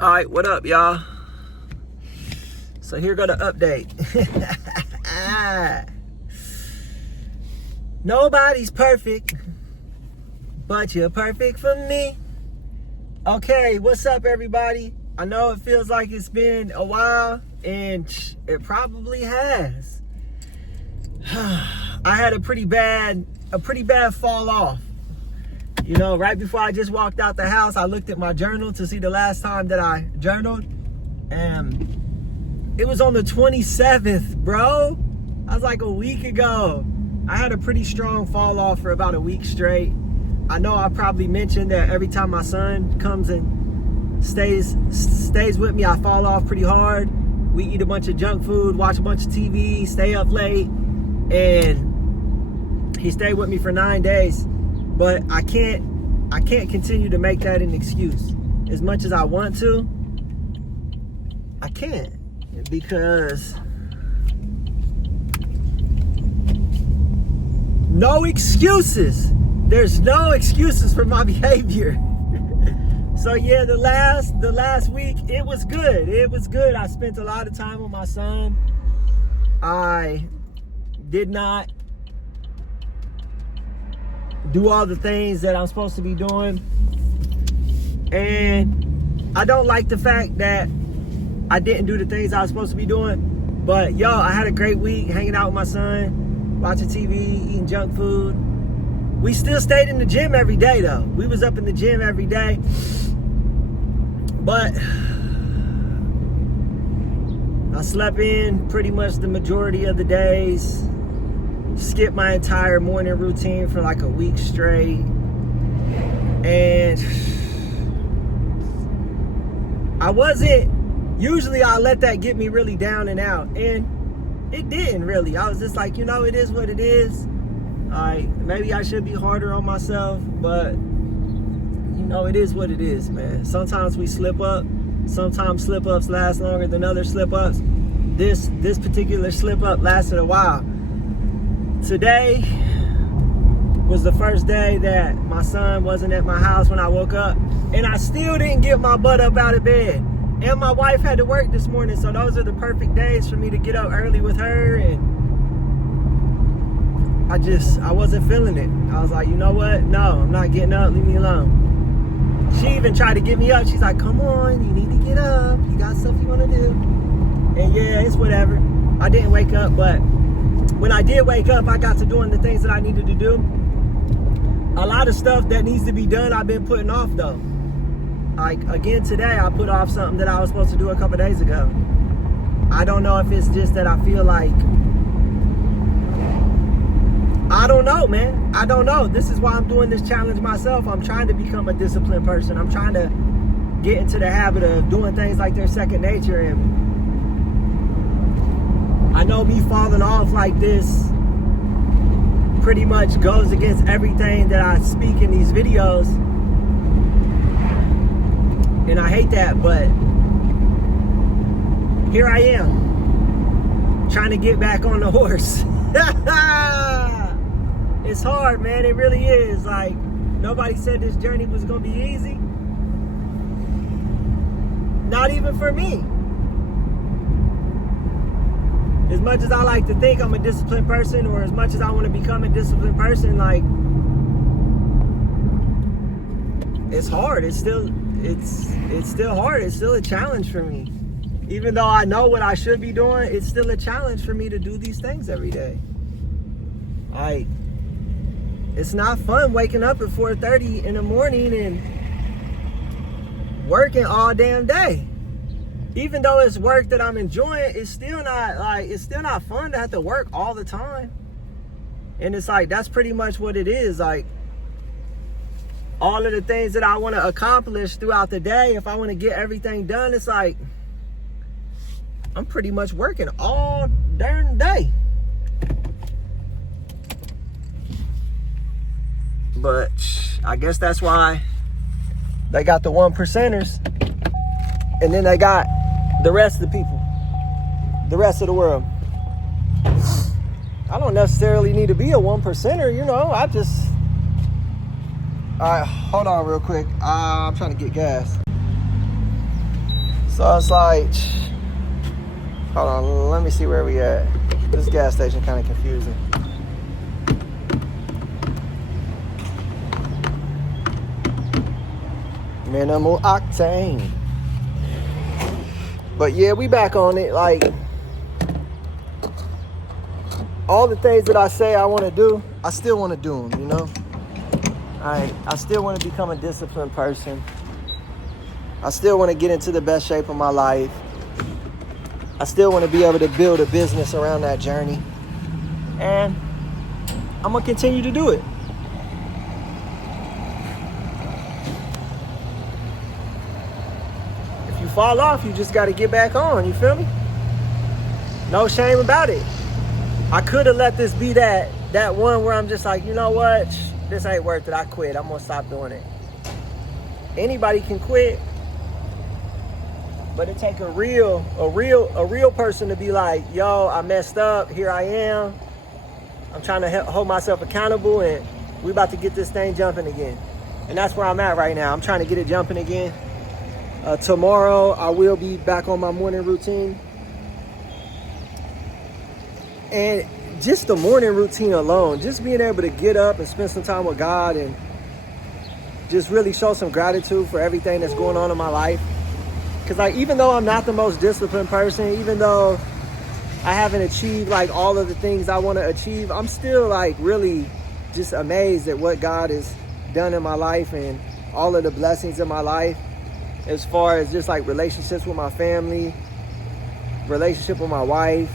All right, what up, y'all? So here go the update. Nobody's perfect, but you're perfect for me. Okay, what's up, everybody? I know it feels like it's been a while, and it probably has. I had a pretty bad fall off. You know, right before I just walked out the house, I looked at my journal to see the last time that I journaled, and it was on the 27th, bro. I was like a week ago. I had a pretty strong fall off for about a week straight. I know I probably mentioned that every time my son comes and stays with me, I fall off pretty hard. We eat a bunch of junk food, watch a bunch of TV, stay up late, and he stayed with me for 9 days. But I can't continue to make that an excuse. As much as I want to, I can't, because no excuses. There's no excuses for my behavior. So yeah, the last week, it was good. It was good. I spent a lot of time with my son. I did not do all the things that I'm supposed to be doing. And I don't like the fact that I didn't do the things I was supposed to be doing. But yo, I had a great week hanging out with my son, watching TV, eating junk food. We still stayed in the gym every day though. We was up in the gym every day. But I slept in pretty much the majority of the days. Skipped my entire morning routine for like a week straight. And usually I let that get me really down and out. And it didn't really. I was just like, you know, it is what it is. Maybe I should be harder on myself, but you know, it is what it is, man. Sometimes we slip up. Sometimes slip-ups last longer than other slip-ups. This particular slip-up lasted a while. Today was the first day that my son wasn't at my house when I woke up, and I still didn't get my butt up out of bed. And my wife had to work this morning, so those are the perfect days for me to get up early with her, and I wasn't feeling it. I was like, you know what? No, I'm not getting up. Leave me alone. She even tried to get me up. She's like, come on, you need to get up. You got stuff you want to do. And yeah, it's whatever. I didn't wake up, but when I did wake up, I got to doing the things that I needed to do. A lot of stuff that needs to be done, I've been putting off though. Like again today, I put off something that I was supposed to do a couple days ago. I don't know if it's just that I feel like, I don't know, man. I don't know. This is why I'm doing this challenge myself. I'm trying to become a disciplined person. I'm trying to get into the habit of doing things like they're second nature. And I know me falling off like this pretty much goes against everything that I speak in these videos. And I hate that, but here I am, trying to get back on the horse. It's hard, man. It really is. Like, nobody said this journey was gonna be easy. Not even for me. As much as I like to think I'm a disciplined person, or as much as I want to become a disciplined person, like, it's hard. It's still hard. It's still a challenge for me. Even though I know what I should be doing, it's still a challenge for me to do these things every day. Like, it's not fun waking up at 4:30 in the morning and working all damn day. Even though it's work that I'm enjoying, it's still not fun to have to work all the time. And it's like, that's pretty much what it is. Like, all of the things that I want to accomplish throughout the day, if I want to get everything done, it's like, I'm pretty much working all darn day. But I guess that's why they got the 1%ers, and then they got the rest of the people, the rest of the world. I don't necessarily need to be a 1%er, you know. All right, hold on real quick. I'm trying to get gas. So it's like, hold on, let me see where we at. This gas station kind of confusing. Minimal octane. But yeah, we back on it. Like, all the things that I say I want to do, I still want to do them, you know? I still want to become a disciplined person. I still want to get into the best shape of my life. I still want to be able to build a business around that journey. And I'm going to continue to do it. If you fall off, you just got to get back on. You feel me? No shame about it. I could have let this be that one where I'm just like, you know what? This ain't worth it. I quit. I'm going to stop doing it. Anybody can quit. But it take a real person to be like, yo, I messed up. Here I am. I'm trying to hold myself accountable, and we about to get this thing jumping again. And that's where I'm at right now. I'm trying to get it jumping again. Tomorrow, I will be back on my morning routine. And just the morning routine alone, just being able to get up and spend some time with God and just really show some gratitude for everything that's going on in my life. Because like, even though I'm not the most disciplined person, even though I haven't achieved like all of the things I want to achieve, I'm still like really just amazed at what God has done in my life and all of the blessings in my life, as far as just like relationships with my family, relationship with my wife,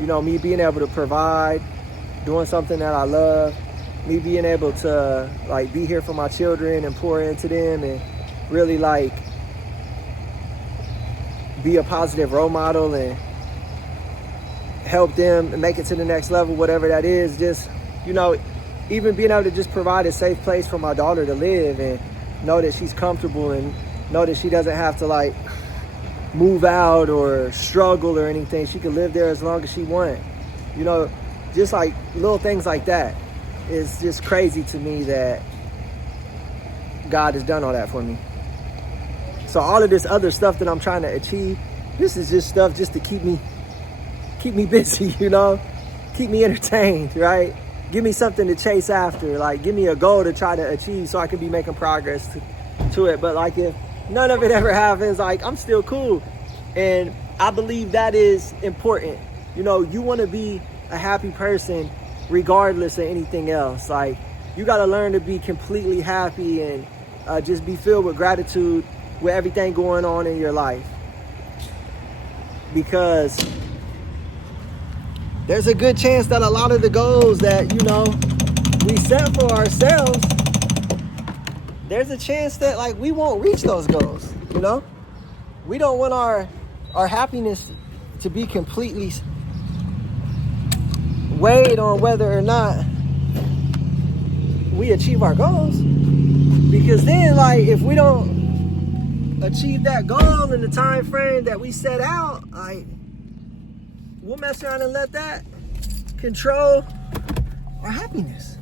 you know, me being able to provide, doing something that I love, me being able to like be here for my children and pour into them and really like be a positive role model and help them make it to the next level, whatever that is. Just, you know, even being able to just provide a safe place for my daughter to live and know that she's comfortable and know that she doesn't have to like move out or struggle or anything. She can live there as long as she wants. You know, just like little things like that. It's just crazy to me that God has done all that for me. So all of this other stuff that I'm trying to achieve, this is just stuff just to keep me busy, you know, keep me entertained, right? Give me something to chase after, like give me a goal to try to achieve so I can be making progress to it. But like if none of it ever happens, like I'm still cool. And I believe that is important. You know, you want to be a happy person regardless of anything else. Like you got to learn to be completely happy and just be filled with gratitude with everything going on in your life, because there's a good chance that a lot of the goals that, you know, we set for ourselves, there's a chance that like we won't reach those goals. You know, we don't want our happiness to be completely weighed on whether or not we achieve our goals, because then like if we don't achieve that goal in the time frame that we set out, like we'll mess around and let that control our happiness.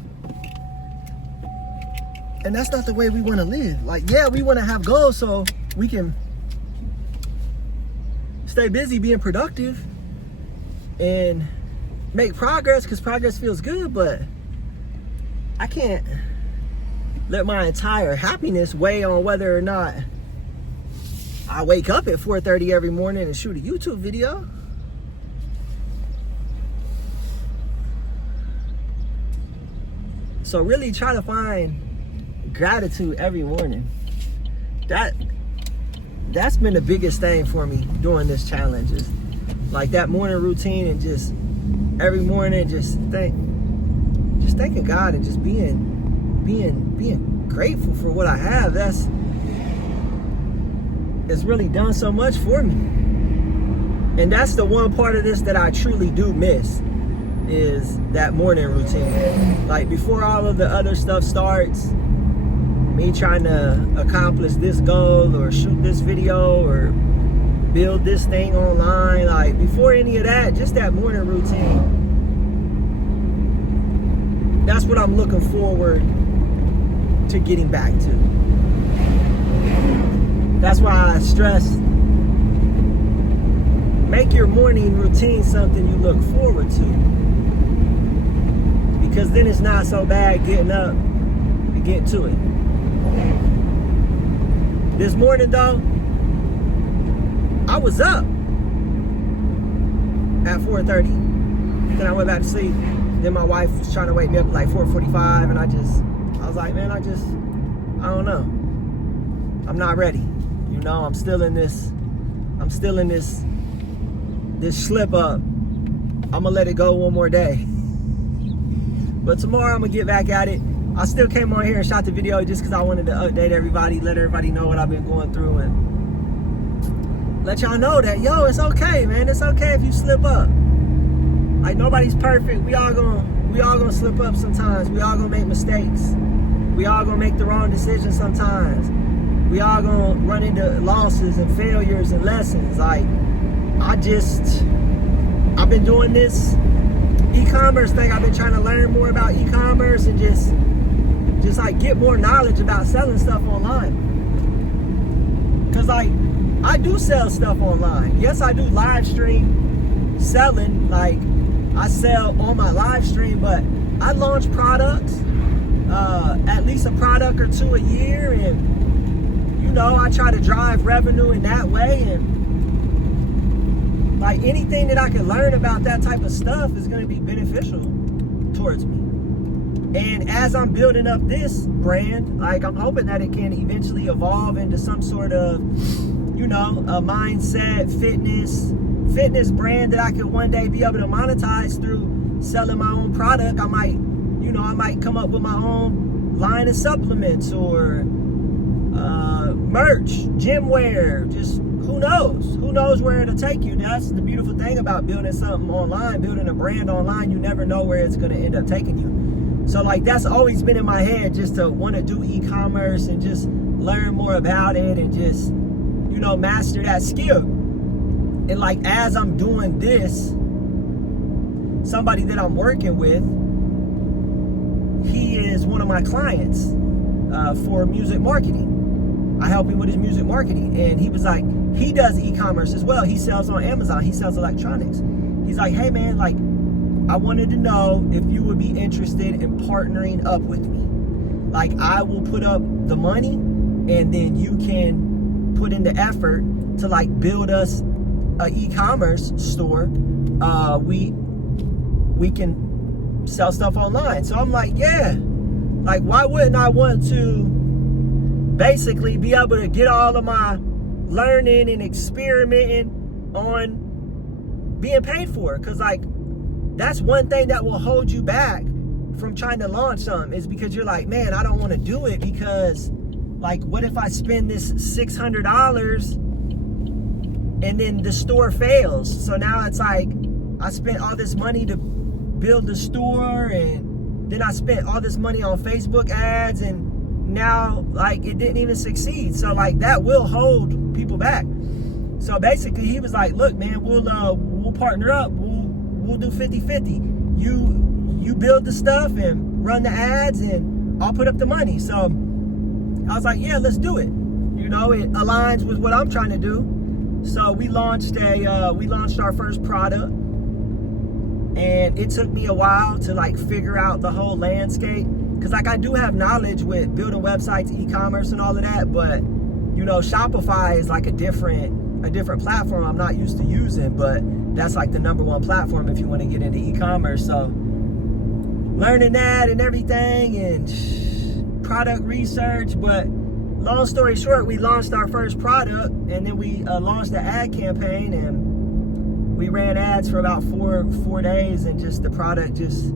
And that's not the way we want to live. Like, yeah, we want to have goals so we can stay busy being productive and make progress, because progress feels good, but I can't let my entire happiness weigh on whether or not I wake up at 4:30 every morning and shoot a YouTube video. So really try to find gratitude every morning. That's been the biggest thing for me during this challenge, is like that morning routine, and just every morning just thanking God and just being grateful for what I have. It's really done so much for me. And that's the one part of this that I truly do miss, is that morning routine. Like before all of the other stuff starts, me trying to accomplish this goal or shoot this video or build this thing online, like before any of that, just that morning routine, that's what I'm looking forward to getting back to. That's why I stress make your morning routine something you look forward to. Because then it's not so bad getting up and getting to it. This morning though, I was up at 4:30. Then I went back to sleep. Then my wife was trying to wake me up at like 4:45, and I was like, man, I don't know. I'm not ready. You know, I'm still in this slip up. I'm gonna let it go one more day. But tomorrow I'm gonna get back at it. I still came on here and shot the video just because I wanted to update everybody, let everybody know what I've been going through, and let y'all know that, yo, it's okay, man. It's okay if you slip up. Like, nobody's perfect. We all gonna slip up sometimes. We all gonna make mistakes. We all gonna make the wrong decisions sometimes. We all gonna run into losses and failures and lessons. Like, I've been doing this e-commerce thing. I've been trying to learn more about e-commerce and just like get more knowledge about selling stuff online. Cause like, I do sell stuff online. Yes, I do live stream selling. Like, I sell on my live stream, but I launch products, at least a product or two a year, and you know, I try to drive revenue in that way. And like, anything that I can learn about that type of stuff is going to be beneficial towards me. And as I'm building up this brand, like, I'm hoping that it can eventually evolve into some sort of, you know, a mindset, fitness brand that I could one day be able to monetize through selling my own product. I might come up with my own line of supplements or merch, gym wear, just who knows where it'll take you. That's the beautiful thing about building something online, building a brand online. You never know where it's going to end up taking you. So like, that's always been in my head, just to want to do e-commerce and just learn more about it and just, you know, master that skill. And like, as I'm doing this, somebody that I'm working with, he is one of my clients for music marketing. I help him with his music marketing. And he was like, he does e-commerce as well. He sells on Amazon. He sells electronics. He's like, hey man, like, I wanted to know if you would be interested in partnering up with me. Like, I will put up the money and then you can put in the effort to like build us a e-commerce store. We can sell stuff online. So I'm like, yeah, like, why wouldn't I want to basically be able to get all of my learning and experimenting on being paid for? Because like, that's one thing that will hold you back from trying to launch something, is because you're like, man, I don't want to do it because like, what if I spend this $600 and then the store fails? So now it's like, I spent all this money to build the store, and then I spent all this money on Facebook ads, and now like, it didn't even succeed. So like, that will hold people back. So basically he was like, look man, we'll partner up. We'll do 50-50. You build the stuff and run the ads, and I'll put up the money. So I was like, yeah, let's do it. You know, it aligns with what I'm trying to do. So we launched our first product, and it took me a while to like figure out the whole landscape, because like, I do have knowledge with building websites, e-commerce and all of that, but you know, Shopify is like a different platform I'm not used to using, but that's like the #1 platform if you want to get into e-commerce. So learning that and everything, and product research. But long story short, we launched our first product, and then we launched the ad campaign, and we ran ads for about four days, and just the product just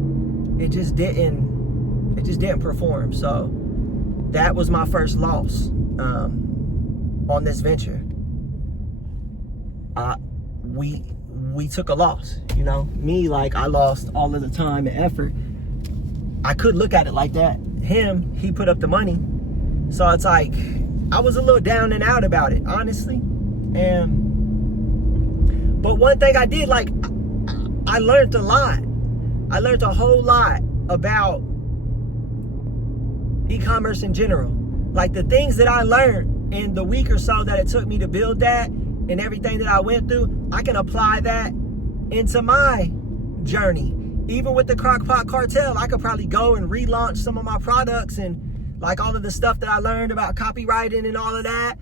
didn't perform. So that was my first loss on this venture. We took a loss, you know. Me, like, I lost all of the time and effort. I could look at it like that. Him, he put up the money. So it's like, I was a little down and out about it, honestly. But one thing I did, like, I learned a lot. I learned a whole lot about e-commerce in general. Like, the things that I learned in the week or so that it took me to build that, and everything that I went through, I can apply that into my journey. Even with the Crock-Pot Cartel, I could probably go and relaunch some of my products and like all of the stuff that I learned about copywriting and all of that.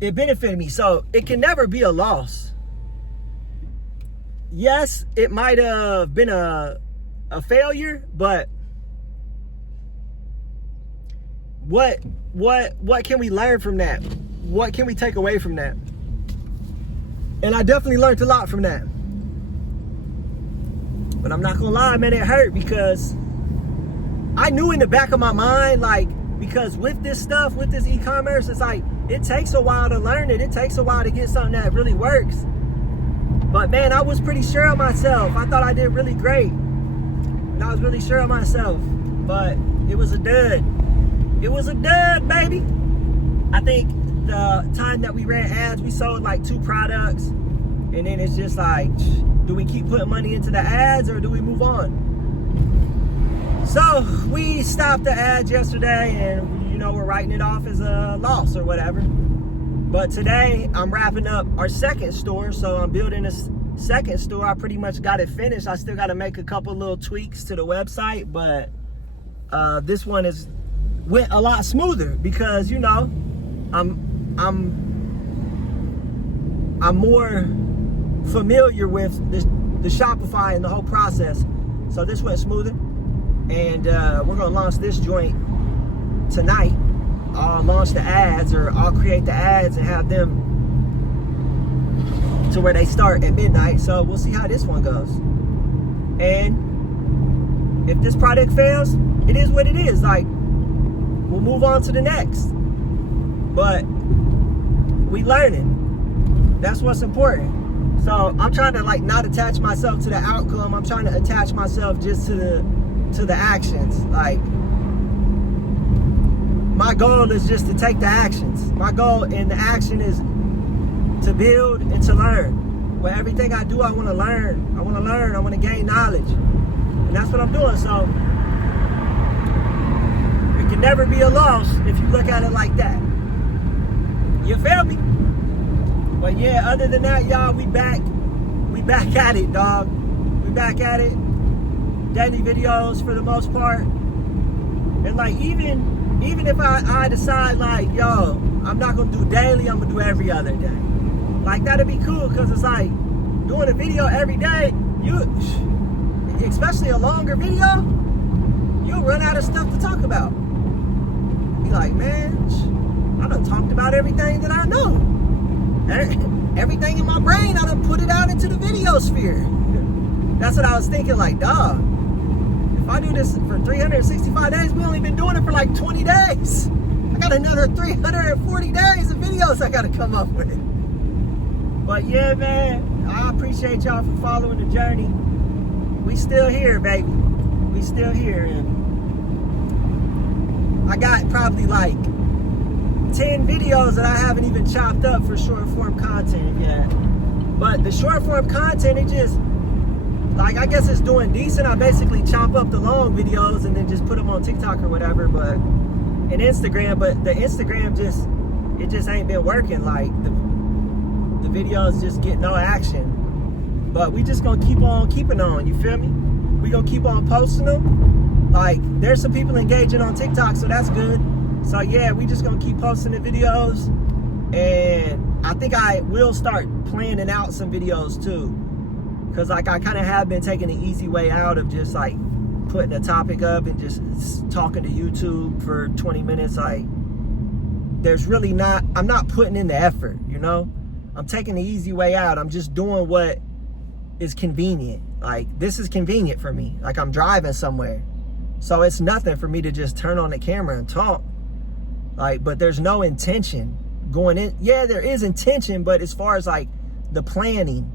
It benefited me. So it can never be a loss. Yes, it might have been a failure, but what can we learn from that? What can we take away from that? And I definitely learned a lot from that. But I'm not gonna lie, man, it hurt because I knew in the back of my mind, like, because with this stuff, with this e-commerce, it's like, it takes a while to learn it. It takes a while to get something that really works. But man, I was pretty sure of myself. I thought I did really great. And I was really sure of myself. But it was a dud. It was a dud, baby. I think the time that we ran ads, we sold like 2 products. And then it's just like, do we keep putting money into the ads or do we move on? So we stopped the ads yesterday and, you know, we're writing it off as a loss or whatever. But today I'm wrapping up our second store. So I'm building a second store. I pretty much got it finished. I still got to make a couple little tweaks to the website, but this one went a lot smoother because, you know, I'm more familiar with the Shopify and the whole process. So this went smoother. And we're gonna launch this joint tonight. I'll launch the ads, or I'll create the ads and have them to where they start at midnight. So we'll see how this one goes. And if this product fails, it is what it is. Like, we'll move on to the next. But we learning. That's what's important. So I'm trying to like not attach myself to the outcome. I'm trying to attach myself just to the actions. Like, my goal is just to take the actions. My goal in the action is to build and to learn. With everything I do, I want to learn. I want to learn. I want to gain knowledge. And that's what I'm doing. So it can never be a loss if you look at it like that. You feel me? But yeah, other than that, y'all, we back at it, dog. We back at it. Daily videos for the most part. And like, even if I decide like, yo, I'm not gonna do daily, I'm gonna do every other day. Like, that'd be cool, because it's like, doing a video every day, especially a longer video, you'll run out of stuff to talk about. Be like, man, I done talked about everything that I know. Everything in my brain, I done put it out into the video sphere. That's what I was thinking, like, dog, if I do this for 365 days, we only been doing it for like 20 days. I got another 340 days of videos I gotta come up with. But yeah, man, I appreciate y'all for following the journey. We still here, baby. We still here. And I got probably like 10 videos that I haven't even chopped up for short form content yet. But the short form content, it just, like, I guess it's doing decent. I basically chop up the long videos and then just put them on TikTok or whatever, but in Instagram. But the Instagram it just ain't been working. Like, the videos just get no action. But we just gonna keep on keeping on, you feel me? We gonna keep on posting them. Like, there's some people engaging on TikTok, so that's good. So yeah, we just gonna keep posting the videos. And I think I will start planning out some videos too. Cause like, I kind of have been taking the easy way out of just like putting a topic up and just talking to YouTube for 20 minutes. Like, there's really I'm not putting in the effort, you know? I'm taking the easy way out. I'm just doing what is convenient. Like, this is convenient for me. Like, I'm driving somewhere. So it's nothing for me to just turn on the camera and talk. Like, but there's no intention going in. Yeah, there is intention, but as far as like the planning,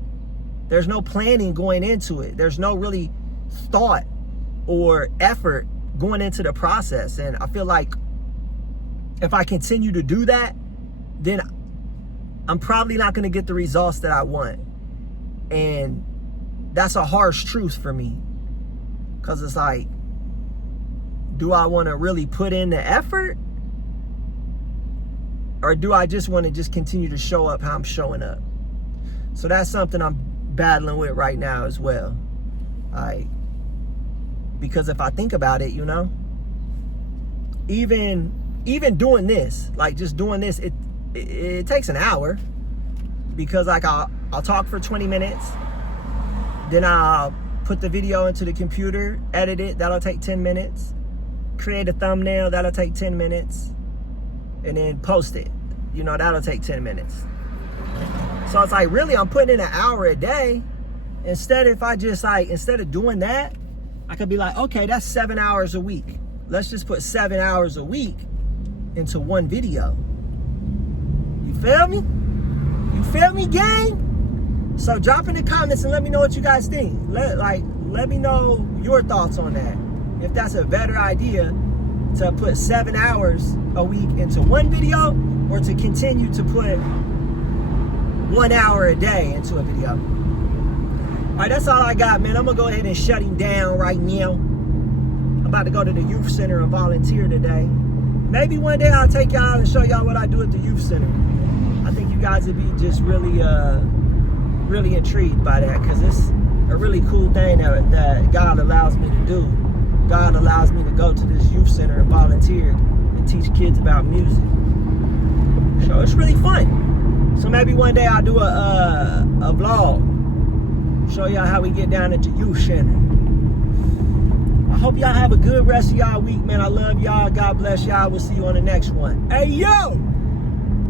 there's no planning going into it. There's no really thought or effort going into the process. And I feel like if I continue to do that, then I'm probably not going to get the results that I want. And that's a harsh truth for me. Because it's like, do I want to really put in the effort? Or do I just want to just continue to show up how I'm showing up? So that's something I'm battling with right now as well. Because if I think about it, you know, even doing this, like just doing this, it takes an hour, because like I'll talk for 20 minutes, then I'll put the video into the computer, edit it, that'll take 10 minutes, create a thumbnail, that'll take 10 minutes, and then post it, you know, that'll take 10 minutes. So it's like, really, I'm putting in an hour a day. Instead of doing that, I could be like, okay, that's 7 hours a week. Let's just put 7 hours a week into one video. You feel me? You feel me, gang? So drop in the comments and let me know what you guys think. Let me know your thoughts on that. If that's a better idea to put 7 hours a week into one video, or to continue to put 1 hour a day into a video. All right, that's all I got, man. I'm gonna go ahead and shut him down right now. I'm about to go to the youth center and volunteer today. Maybe one day I'll take y'all and show y'all what I do at the youth center. I think you guys would be just really intrigued by that, because it's a really cool thing that God allows me to do. God allows me to go to this youth center and volunteer and teach kids about music. So it's really fun. So maybe one day I'll do a vlog, show y'all how we get down at the youth center. I hope y'all have a good rest of y'all week, man. I love y'all. God bless y'all. We'll see you on the next one. Hey, yo!